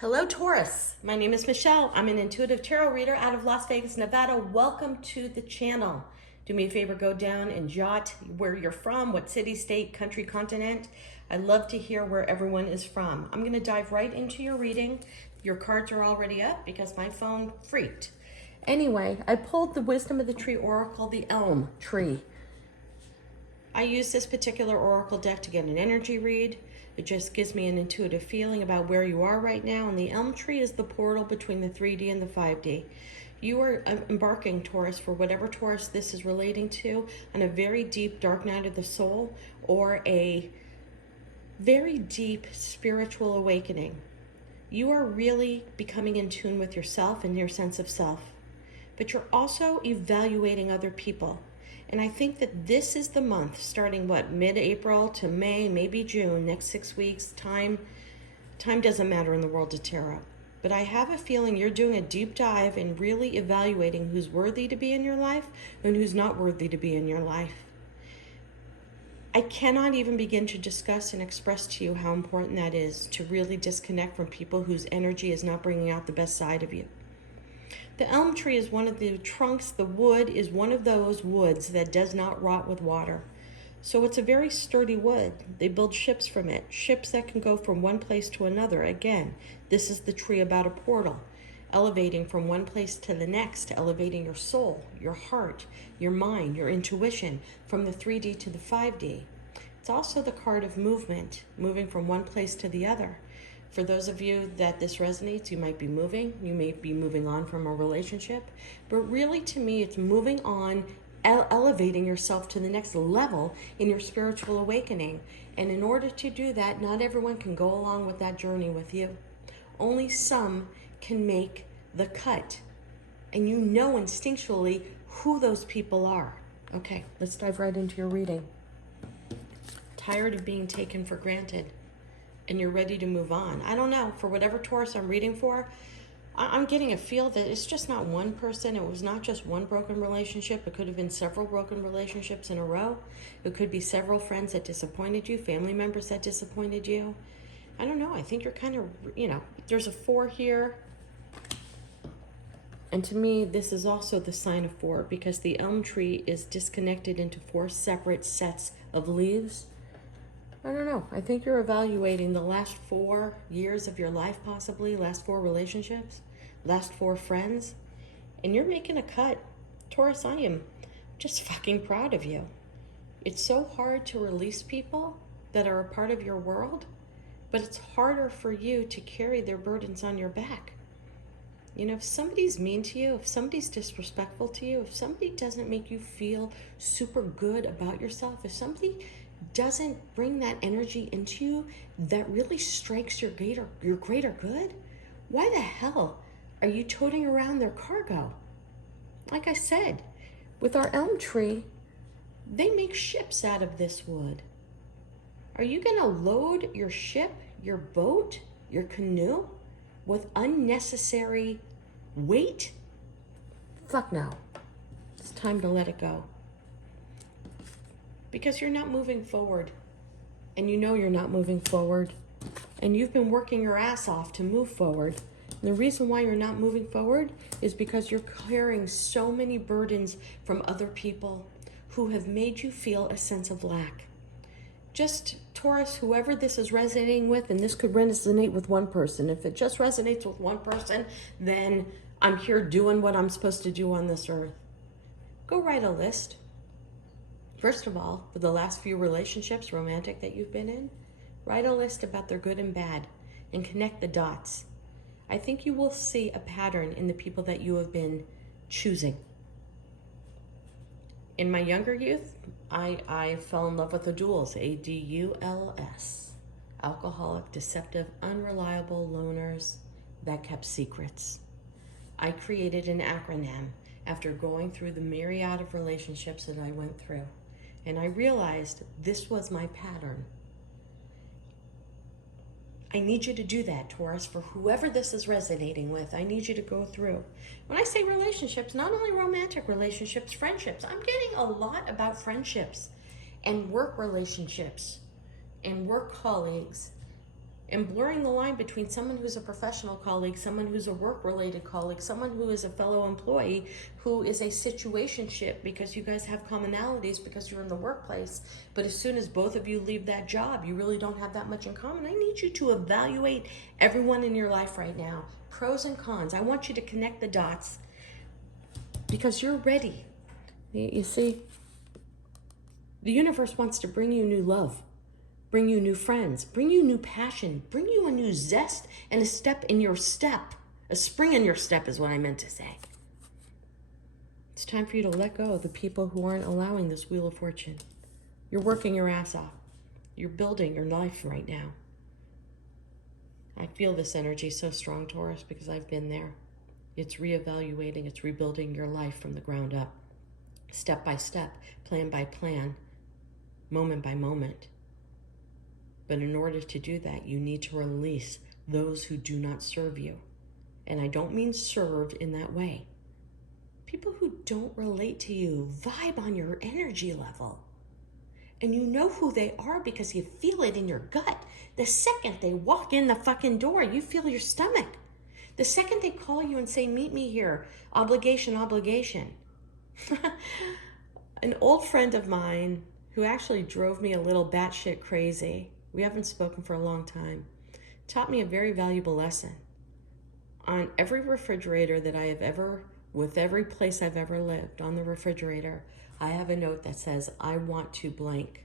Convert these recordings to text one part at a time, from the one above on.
Hello, Taurus. My name is Michelle. I'm an intuitive tarot reader out of Las Vegas, Nevada. Welcome to the channel. Do me a favor, go down and jot where you're from, what city, state, country, continent. I'd love to hear where everyone is from. I'm going to dive right into your reading. Your cards are already up because my phone freaked. Anyway, I pulled the Wisdom of the Tree Oracle, the Elm Tree. I use this particular oracle deck to get an energy read. It just gives me an intuitive feeling about where you are right now. And the elm tree is the portal between the 3D and the 5D. You are embarking, Taurus, for whatever Taurus this is relating to, on a very deep dark night of the soul or a very deep spiritual awakening. You are really becoming in tune with yourself and your sense of self. But you're also evaluating other people. And I think that this is the month, starting mid-April to May, maybe June, next 6 weeks. Time doesn't matter in the world of tarot. But I have a feeling you're doing a deep dive and really evaluating who's worthy to be in your life and who's not worthy to be in your life. I cannot even begin to discuss and express to you how important that is, to really disconnect from people whose energy is not bringing out the best side of you. The elm tree is one of the trunks. The wood is one of those woods that does not rot with water. So it's a very sturdy wood. They build ships from it, ships that can go from one place to another. Again, this is the tree about a portal, elevating from one place to the next, elevating your soul, your heart, your mind, your intuition, from the 3D to the 5D. It's also the card of movement, moving from one place to the other. For those of you that this resonates, you might be moving. You may be moving on from a relationship. But really, to me, it's moving on, elevating yourself to the next level in your spiritual awakening. And in order to do that, not everyone can go along with that journey with you. Only some can make the cut. And you know instinctually who those people are. Okay, let's dive right into your reading. Tired of being taken for granted. And you're ready to move on. I don't know, for whatever Taurus I'm reading for, I'm getting a feel that it's just not one person. It was not just one broken relationship. It could have been several broken relationships in a row. It could be several friends that disappointed you, family members that disappointed you. I don't know, I think you're kind of, there's a 4 here. And to me, this is also the sign of 4 because the elm tree is disconnected into 4 separate sets of leaves. I don't know. I think you're evaluating the last 4 years of your life, possibly, last 4 relationships, last 4 friends, and you're making a cut. Taurus, I am just fucking proud of you. It's so hard to release people that are a part of your world, but it's harder for you to carry their burdens on your back. If somebody's mean to you, if somebody's disrespectful to you, if somebody doesn't make you feel super good about yourself, if somebody doesn't bring that energy into you that really strikes your greater good, why the hell are you toting around their cargo? Like I said, with our elm tree, they make ships out of this wood. Are you gonna load your ship, your boat, your canoe with unnecessary weight? Fuck no. It's time to let it go. Because you're not moving forward, and you know you're not moving forward, and you've been working your ass off to move forward. And the reason why you're not moving forward is because you're carrying so many burdens from other people who have made you feel a sense of lack. Just, Taurus, whoever this is resonating with, and this could resonate with one person. If it just resonates with one person, then I'm here doing what I'm supposed to do on this earth. Go write a list. First of all, for the last few relationships, romantic, that you've been in, write a list about their good and bad and connect the dots. I think you will see a pattern in the people that you have been choosing. In my younger youth, I fell in love with the duels, ADULS. Alcoholic, deceptive, unreliable loners that kept secrets. I created an acronym after going through the myriad of relationships that I went through. And I realized this was my pattern. I need you to do that, Taurus, for whoever this is resonating with. I need you to go through. When I say relationships, not only romantic relationships, friendships. I'm getting a lot about friendships and work relationships and work colleagues and blurring the line between someone who's a professional colleague, someone who's a work-related colleague, someone who is a fellow employee, who is a situationship because you guys have commonalities because you're in the workplace. But as soon as both of you leave that job, you really don't have that much in common. I need you to evaluate everyone in your life right now, pros and cons. I want you to connect the dots because you're ready. You see, the universe wants to bring you new love, bring you new friends, bring you new passion, bring you a new zest and a step in your step. A spring in your step is what I meant to say. It's time for you to let go of the people who aren't allowing this wheel of fortune. You're working your ass off. You're building your life right now. I feel this energy so strong, Taurus, because I've been there. It's reevaluating, it's rebuilding your life from the ground up. Step by step, plan by plan, moment by moment. But in order to do that, you need to release those who do not serve you. And I don't mean serve in that way. People who don't relate to you, vibe on your energy level. And you know who they are because you feel it in your gut. The second they walk in the fucking door, you feel your stomach. The second they call you and say, meet me here, obligation, obligation. An old friend of mine who actually drove me a little batshit crazy, we haven't spoken for a long time, taught me a very valuable lesson. On every refrigerator that I have ever, with every place I've ever lived, on the refrigerator, I have a note that says, I want to blank.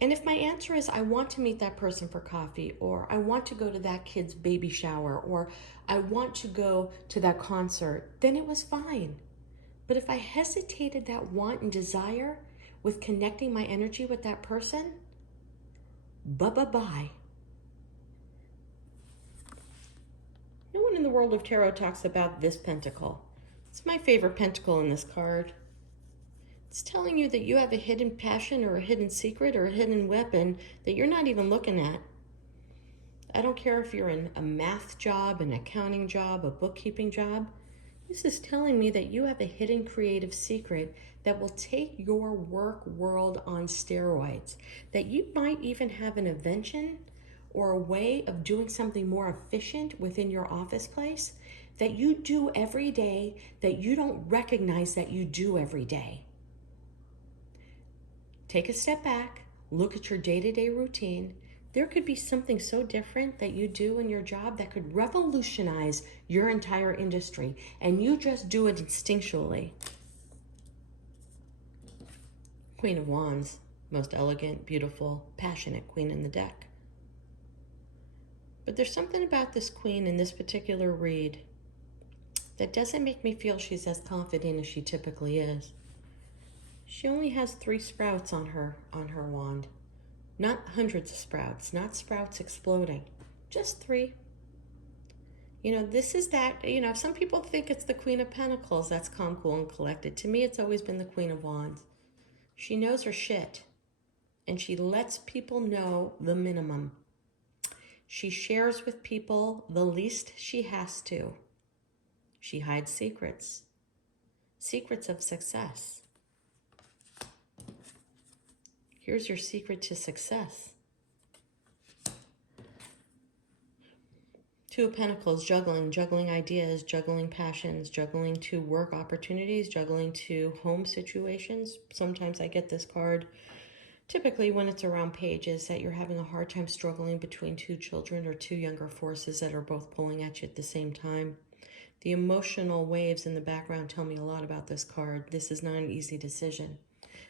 And if my answer is, I want to meet that person for coffee, or I want to go to that kid's baby shower, or I want to go to that concert, then it was fine. But if I hesitated that want and desire with connecting my energy with that person, bye-bye-bye. No one in the world of tarot talks about this pentacle. It's my favorite pentacle in this card. It's telling you that you have a hidden passion or a hidden secret or a hidden weapon that you're not even looking at. I don't care if you're in a math job, an accounting job, a bookkeeping job. This is telling me that you have a hidden creative secret that will take your work world on steroids. That you might even have an invention or a way of doing something more efficient within your office place that you do every day that you don't recognize that you do every day. Take a step back, look at your day-to-day routine. There could be something so different that you do in your job that could revolutionize your entire industry, and you just do it instinctually. Queen of Wands, most elegant, beautiful, passionate queen in the deck. But there's something about this queen in this particular read that doesn't make me feel she's as confident as she typically is. She only has 3 sprouts on her wand. Not hundreds of sprouts, not sprouts exploding, just 3. You know, this is that, you know, some people think it's the Queen of Pentacles that's calm, cool, and collected. To me, it's always been the Queen of Wands. She knows her shit, and she lets people know the minimum. She shares with people the least she has to. She hides secrets, secrets of success. Here's your secret to success. 2 of Pentacles, juggling ideas, juggling passions, juggling to work opportunities, juggling to home situations. Sometimes I get this card, typically when it's around pages, that you're having a hard time struggling between 2 children or 2 younger forces that are both pulling at you at the same time. The emotional waves in the background tell me a lot about this card. This is not an easy decision.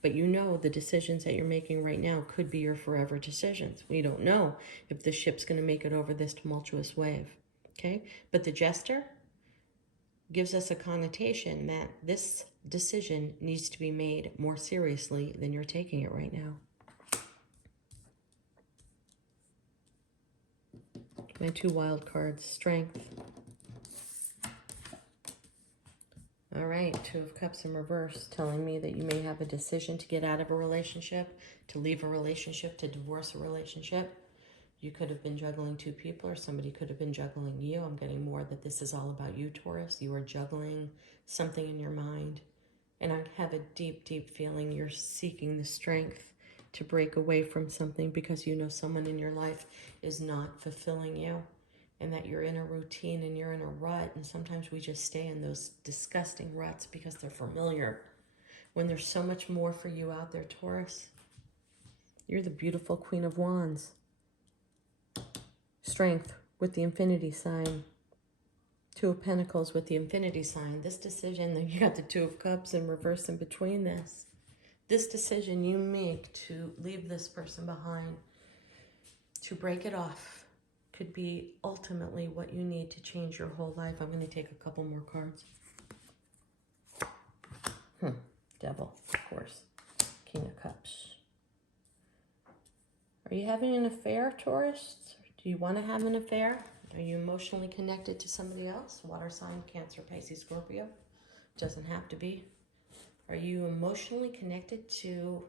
But you know the decisions that you're making right now could be your forever decisions. We don't know if the ship's going to make it over this tumultuous wave, okay? But the Jester gives us a connotation that this decision needs to be made more seriously than you're taking it right now. My 2 wild cards, Strength. All right, 2 of Cups in reverse, telling me that you may have a decision to get out of a relationship, to leave a relationship, to divorce a relationship. You could have been juggling 2 people, or somebody could have been juggling you. I'm getting more that this is all about you, Taurus. You are juggling something in your mind. And I have a deep, deep feeling you're seeking the strength to break away from something because you know someone in your life is not fulfilling you, and that you're in a routine and you're in a rut. And sometimes we just stay in those disgusting ruts because they're familiar, when there's so much more for you out there, Taurus. You're the beautiful Queen of Wands. Strength with the infinity sign. Two of Pentacles with the infinity sign. This decision, then you got the Two of Cups in reverse in between this. This decision you make to leave this person behind, to break it off, could be ultimately what you need to change your whole life. I'm going to take a couple more cards. Devil, of course. King of Cups. Are you having an affair, Taurus? Do you want to have an affair? Are you emotionally connected to somebody else? Water sign, Cancer, Pisces, Scorpio. Doesn't have to be. Are you emotionally connected to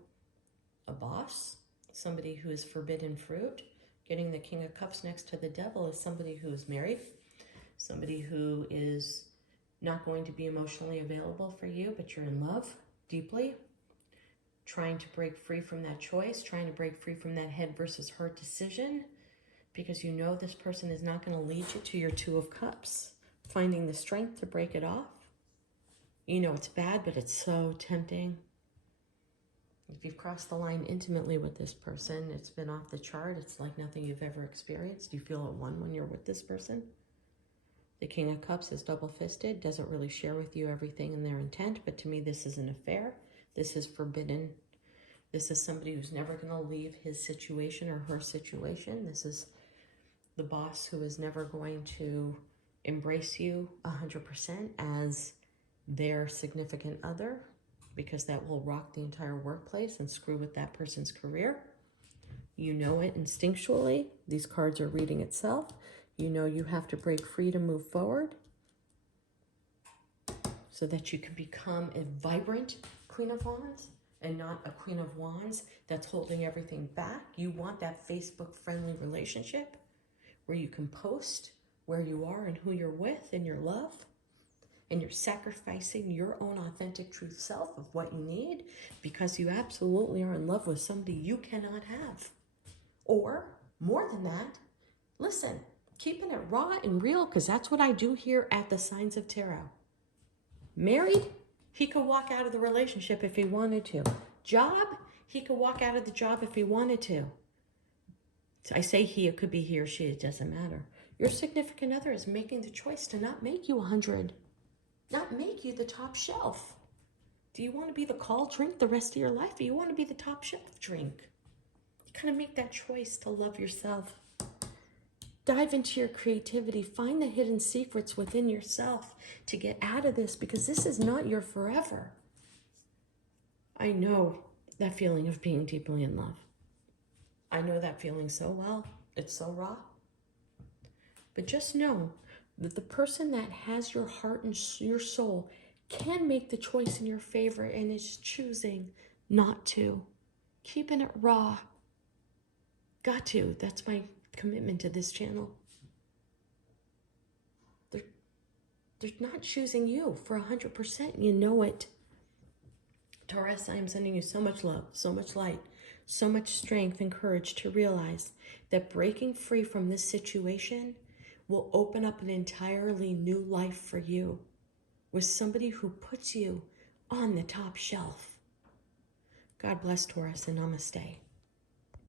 a boss? Somebody who is forbidden fruit? Getting the King of Cups next to the Devil is somebody who is married. Somebody who is not going to be emotionally available for you, but you're in love deeply. Trying to break free from that choice. Trying to break free from that head versus heart decision. Because you know this person is not going to lead you to your Two of Cups. Finding the strength to break it off. You know it's bad, but it's so tempting. If you've crossed the line intimately with this person, it's been off the chart. It's like nothing you've ever experienced. You feel at one when you're with this person. The King of Cups is double-fisted, doesn't really share with you everything in their intent, but to me this is an affair. This is forbidden. This is somebody who's never going to leave his situation or her situation. This is the boss who is never going to embrace you 100% as their significant other, because that will rock the entire workplace and screw with that person's career. You know it instinctually. These cards are reading itself. You know you have to break free to move forward so that you can become a vibrant Queen of Wands and not a Queen of Wands that's holding everything back. You want that Facebook-friendly relationship where you can post where you are and who you're with and your love, and you're sacrificing your own authentic truth self of what you need because you absolutely are in love with somebody you cannot have. Or, more than that, listen, keeping it raw and real, because that's what I do here at the Signs of Tarot. Married, he could walk out of the relationship if he wanted to. Job, he could walk out of the job if he wanted to. I say he, it could be he or she, it doesn't matter. Your significant other is making the choice to not make you 100, not make you the top shelf. Do you want to be the call drink the rest of your life, or you want to be the top shelf drink? You kind of make that choice to love yourself. Dive into your creativity. Find the hidden secrets within yourself to get out of this, because this is not your forever. I know that feeling of being deeply in love. I know that feeling so well. It's so raw. But just know that the person that has your heart and your soul can make the choice in your favor and is choosing not to. Keeping it raw. Got to. That's my commitment to this channel. They're not choosing you for 100%. You know it. Taurus, I am sending you so much love, so much light, so much strength and courage to realize that breaking free from this situation will open up an entirely new life for you with somebody who puts you on the top shelf. God bless, Taurus, and namaste.